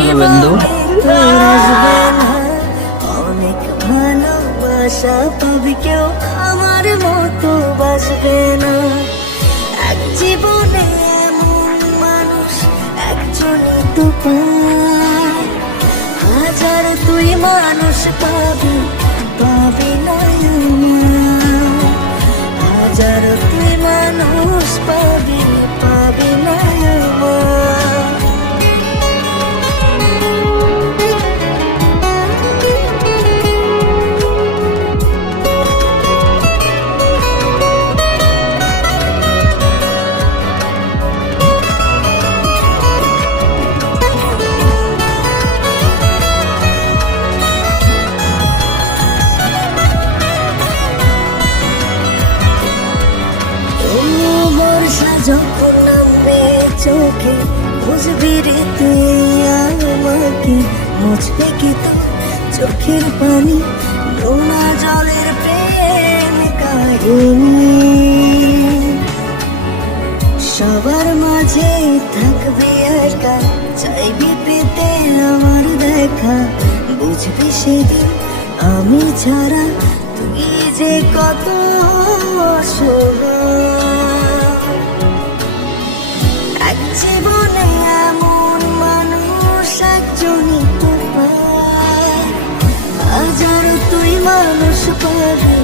না, অনেক ভালোবাসা পাবি কেউ আমার মতো বাসবে না এক জীবনে এমন মানুষ একজনই তো হাজার তুই মানুষ পাবি। যখন নামবে চোখে, বুঝবি রে তুই আমাকে মুছবে কি তো চোখের পানি, নোনা জলের প্রেম কাহিনী সবার মাঝে থাকবি একা, চাইবি পেতে আমার দেখা বুঝবি সেদিন আমি ছাড়া, তুই যে কত অসহায়। এক জীবনে এমন মানুষ একজনই তো পায় হাজার তুই মানুষ পাবে